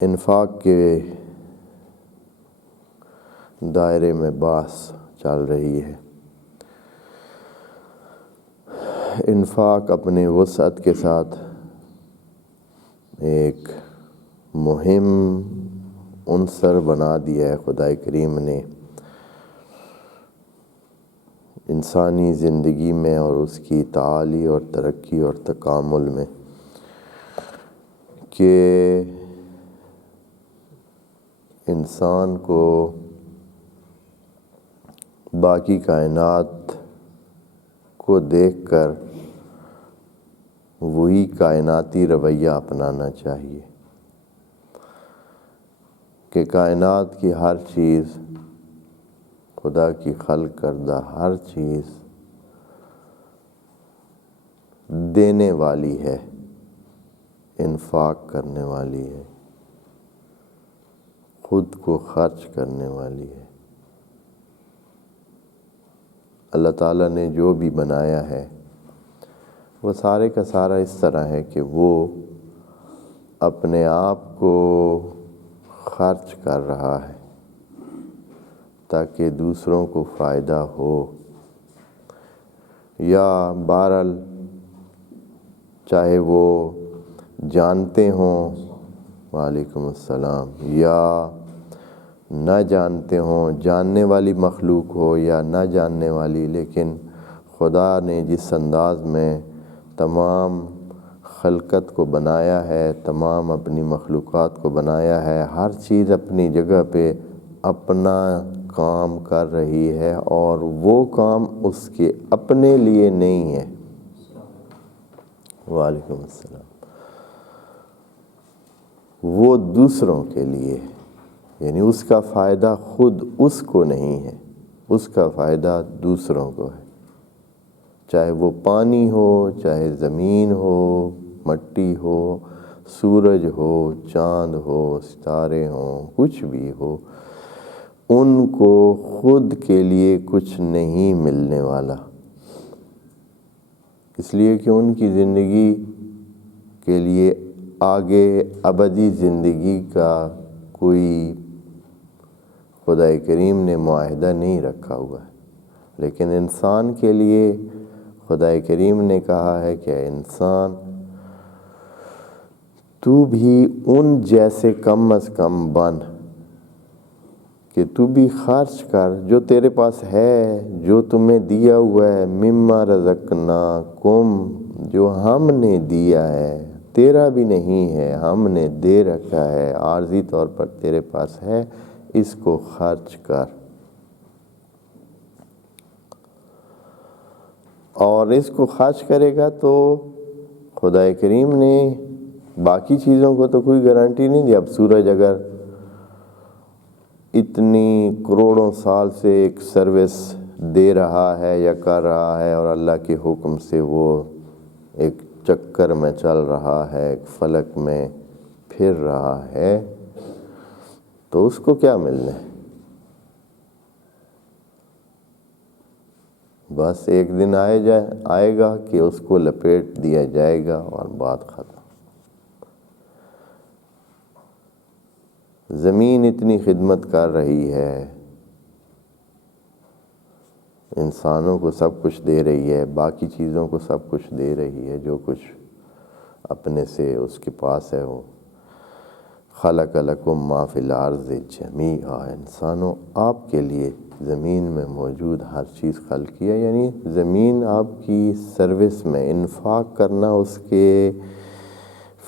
انفاق کے دائرے میں بحث چل رہی ہے۔ انفاق اپنے وسعت کے ساتھ ایک مہم عنصر بنا دیا ہے خدا کریم نے انسانی زندگی میں اور اس کی تعالی اور ترقی اور تکامل میں، کہ انسان کو باقی کائنات کو دیکھ کر وہی کائناتی رویہ اپنانا چاہیے کہ کائنات کی ہر چیز، خدا کی خلق کردہ ہر چیز دینے والی ہے، انفاق کرنے والی ہے، خود کو خرچ کرنے والی ہے۔ اللہ تعالیٰ نے جو بھی بنایا ہے وہ سارے کا سارا اس طرح ہے کہ وہ اپنے آپ کو خرچ کر رہا ہے تاکہ دوسروں کو فائدہ ہو، یا بہرحال چاہے وہ جانتے ہوں، وعلیکم السلام، یا نہ جانتے ہوں، جاننے والی مخلوق ہو یا نہ جاننے والی، لیکن خدا نے جس انداز میں تمام خلقت کو بنایا ہے، تمام اپنی مخلوقات کو بنایا ہے، ہر چیز اپنی جگہ پہ اپنا کام کر رہی ہے، اور وہ کام اس کے اپنے لیے نہیں ہے۔ وعلیکم السلام۔ وہ دوسروں کے لیے، یعنی اس کا فائدہ خود اس کو نہیں ہے، اس کا فائدہ دوسروں کو ہے، چاہے وہ پانی ہو، چاہے زمین ہو، مٹی ہو، سورج ہو، چاند ہو، ستارے ہوں، کچھ بھی ہو، ان کو خود کے لیے کچھ نہیں ملنے والا، اس لیے کہ ان کی زندگی کے لیے آگے ابدی زندگی کا کوئی خدا کریم نے معاہدہ نہیں رکھا ہوا ہے۔ لیکن انسان کے لیے خدا کریم نے کہا ہے کہ انسان تو بھی ان جیسے کم از کم بن، کہ تو بھی خرچ کر جو تیرے پاس ہے، جو تمہیں دیا ہوا ہے، مما رزقناکم، جو ہم نے دیا ہے، تیرا بھی نہیں ہے، ہم نے دے رکھا ہے، عارضی طور پر تیرے پاس ہے، اس کو خرچ کر۔ اور اس کو خرچ کرے گا تو خدا کریم نے باقی چیزوں کو تو کوئی گارنٹی نہیں دی۔ اب سورج اگر اتنی کروڑوں سال سے ایک سروس دے رہا ہے یا کر رہا ہے، اور اللہ کے حکم سے وہ ایک چکر میں چل رہا ہے، ایک فلک میں پھر رہا ہے، تو اس کو کیا ملنا ہے؟ بس ایک دن آئے گا کہ اس کو لپیٹ دیا جائے گا اور بات ختم۔ زمین اتنی خدمت کر رہی ہے، انسانوں کو سب کچھ دے رہی ہے، باقی چیزوں کو سب کچھ دے رہی ہے، جو کچھ اپنے سے اس کے پاس ہے وہ خلق لکم ما فی الارض جمیعا، انسانوں آپ کے لیے زمین میں موجود ہر چیز خلق کیا، یعنی زمین آپ کی سروس میں انفاق کرنا اس کے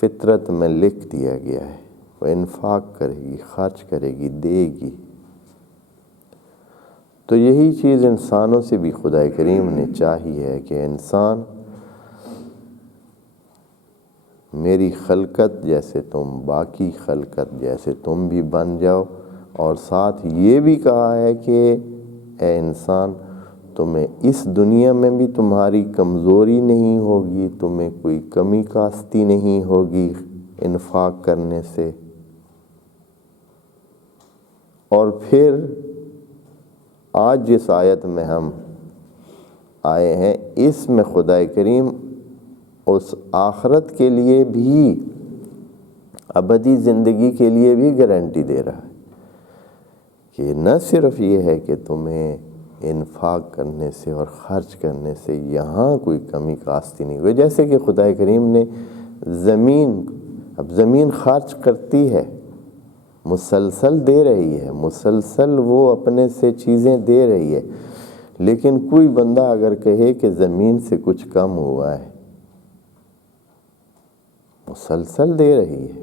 فطرت میں لکھ دیا گیا ہے۔ وہ انفاق کرے گی، خرچ کرے گی، دے گی۔ تو یہی چیز انسانوں سے بھی خدا کریم نے چاہی ہے کہ انسان میری خلقت جیسے تم، باقی خلقت جیسے تم بھی بن جاؤ، اور ساتھ یہ بھی کہا ہے کہ اے انسان تمہیں اس دنیا میں بھی تمہاری کمزوری نہیں ہوگی، تمہیں کوئی کمی کاستی نہیں ہوگی انفاق کرنے سے۔ اور پھر آج جس آیت میں ہم آئے ہیں، اس میں خدا کریم اس آخرت کے لیے بھی ابدی زندگی کے لیے بھی گارنٹی دے رہا ہے کہ نہ صرف یہ ہے کہ تمہیں انفاق کرنے سے اور خرچ کرنے سے یہاں کوئی کمی کاستی نہیں ہوئی، جیسے کہ خدا کریم نے زمین خرچ کرتی ہے، مسلسل دے رہی ہے، مسلسل وہ اپنے سے چیزیں دے رہی ہے، لیکن کوئی بندہ اگر کہے کہ زمین سے کچھ کم ہوا ہے، مسلسل دے رہی ہے۔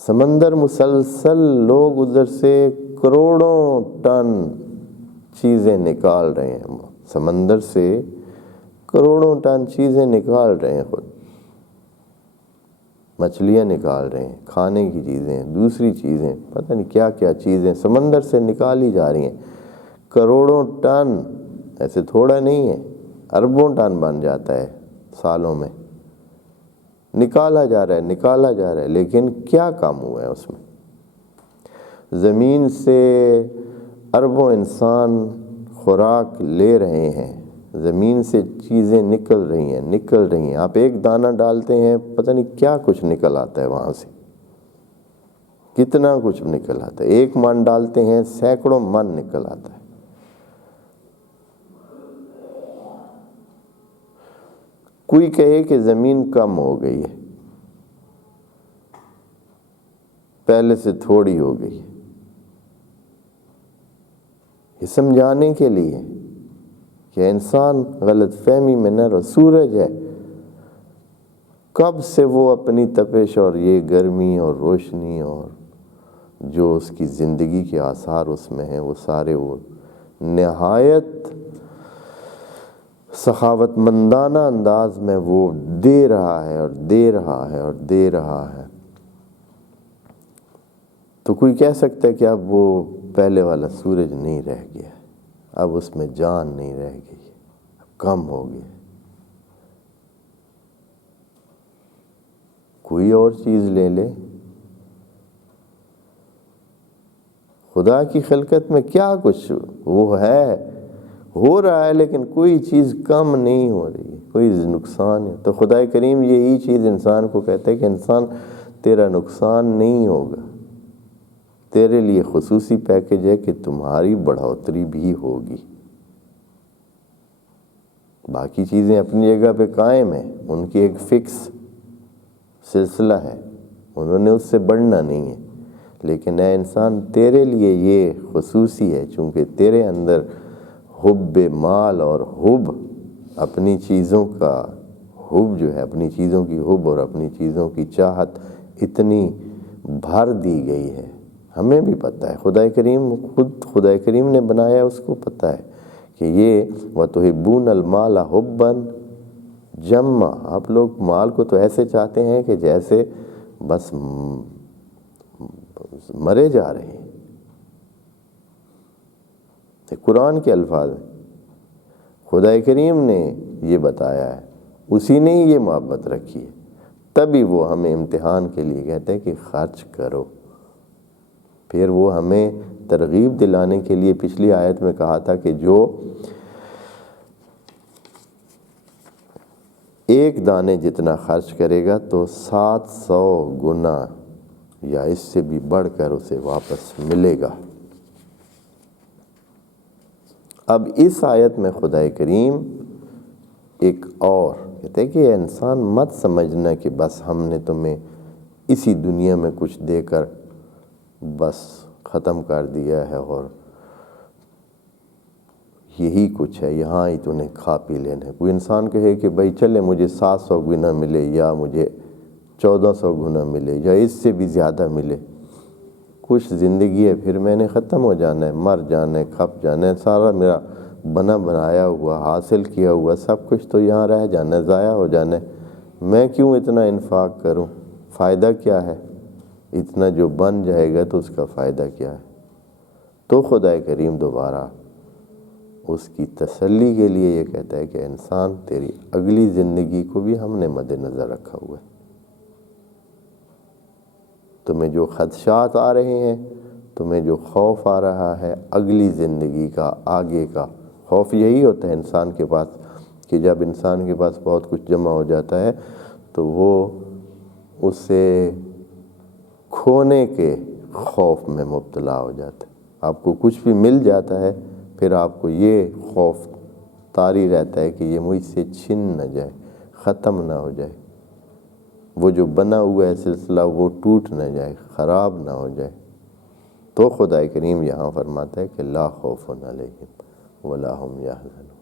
سمندر مسلسل لوگ ادھر سے کروڑوں ٹن چیزیں نکال رہے ہیں، سمندر سے کروڑوں ٹن چیزیں نکال رہے ہیں، خود مچھلیاں نکال رہے ہیں، کھانے کی چیزیں، دوسری چیزیں، پتہ نہیں کیا کیا چیزیں سمندر سے نکالی جا رہی ہیں، کروڑوں ٹن، ایسے تھوڑا نہیں ہے، اربوں ٹن بن جاتا ہے سالوں میں، نکالا جا رہا ہے، لیکن کیا کام ہوا ہے اس میں؟ زمین سے اربوں انسان خوراک لے رہے ہیں، زمین سے چیزیں نکل رہی ہیں، آپ ایک دانہ ڈالتے ہیں، پتہ نہیں کیا کچھ نکل آتا ہے وہاں سے، کتنا کچھ نکل آتا ہے، ایک من ڈالتے ہیں، سینکڑوں من نکل آتا ہے۔ کوئی کہے کہ زمین کم ہو گئی ہے، پہلے سے تھوڑی ہو گئی ہے، یہ سمجھانے کے لیے کہ انسان غلط فہمی میں نہ رہے۔ سورج ہے، کب سے وہ اپنی تپش اور یہ گرمی اور روشنی اور جو اس کی زندگی کے آثار اس میں ہیں، وہ سارے وہ نہایت سخاوت مندانہ انداز میں وہ دے رہا ہے۔ تو کوئی کہہ سکتا ہے کہ اب وہ پہلے والا سورج نہیں رہ گیا، اب اس میں جان نہیں رہ گئی، اب کم ہو گیا، کوئی اور چیز لے لے۔ خدا کی خلقت میں کیا کچھ وہ ہے، ہو رہا ہے، لیکن کوئی چیز کم نہیں ہو رہی، کوئی نقصان ہے۔ تو خدا کریم یہی چیز انسان کو کہتا ہے کہ انسان تیرا نقصان نہیں ہوگا، تیرے لیے خصوصی پیکج ہے کہ تمہاری بڑھوتری بھی ہوگی، باقی چیزیں اپنی جگہ پہ قائم ہیں، ان کی ایک فکس سلسلہ ہے، انہوں نے اس سے بڑھنا نہیں ہے، لیکن اے انسان تیرے لیے یہ خصوصی ہے، چونکہ تیرے اندر حب مال اور حب اپنی چیزوں کا حب جو ہے، اپنی چیزوں کی حب اور اپنی چیزوں کی چاہت اتنی بھر دی گئی ہے۔ ہمیں بھی پتہ ہے، خدا کریم نے بنایا، اس کو پتہ ہے کہ یہ وَتُحِبُّونَ الْمَالَ حُبًّا جَمًّا، آپ لوگ مال کو تو ایسے چاہتے ہیں کہ جیسے بس مرے جا رہے ہیں۔ قرآن کے الفاظ ہیں، خدا کریم نے یہ بتایا ہے، اسی نے یہ محبت رکھی ہے، تبھی وہ ہمیں امتحان کے لیے کہتے ہیں کہ خرچ کرو۔ پھر وہ ہمیں ترغیب دلانے کے لیے پچھلی آیت میں کہا تھا کہ جو ایک دانے جتنا خرچ کرے گا تو 700 گنا یا اس سے بھی بڑھ کر اسے واپس ملے گا۔ اب اس آیت میں خدا کریم ایک اور کہتے ہیں کہ انسان مت سمجھنا کہ بس ہم نے تمہیں اسی دنیا میں کچھ دے کر بس ختم کر دیا ہے اور یہی کچھ ہے، یہاں ہی تو نے کھا پی لینا ہے۔ کوئی انسان کہے کہ بھائی چلے مجھے 700 گنا ملے یا مجھے 1400 گنا ملے یا اس سے بھی زیادہ ملے، کچھ زندگی ہے، پھر میں نے ختم ہو جانا ہے، مر جانا ہے، کھپ جانا ہے، سارا میرا بنایا ہوا، حاصل کیا ہوا سب کچھ تو یہاں رہ جانا ہے، ضائع ہو جانا ہے، میں کیوں اتنا انفاق کروں، فائدہ کیا ہے، اتنا جو بن جائے گا تو اس کا فائدہ کیا ہے؟ تو خدا کریم دوبارہ اس کی تسلی کے لیے یہ کہتا ہے کہ انسان تیری اگلی زندگی کو بھی ہم نے مد نظر رکھا ہوا ہے، تمہیں جو خدشات آ رہے ہیں، تمہیں جو خوف آ رہا ہے اگلی زندگی کا، آگے کا خوف یہی ہوتا ہے انسان کے پاس کہ جب انسان کے پاس بہت کچھ جمع ہو جاتا ہے تو وہ اسے کھونے کے خوف میں مبتلا ہو جاتا ہے۔ آپ کو کچھ بھی مل جاتا ہے، پھر آپ کو یہ خوف طاری رہتا ہے کہ یہ مجھ سے چھن نہ جائے، ختم نہ ہو جائے، وہ جو بنا ہوا ہے سلسلہ وہ ٹوٹ نہ جائے، خراب نہ ہو جائے۔ تو خدا کریم یہاں فرماتا ہے کہ لا خوف علیہم ولا هم یحزنون۔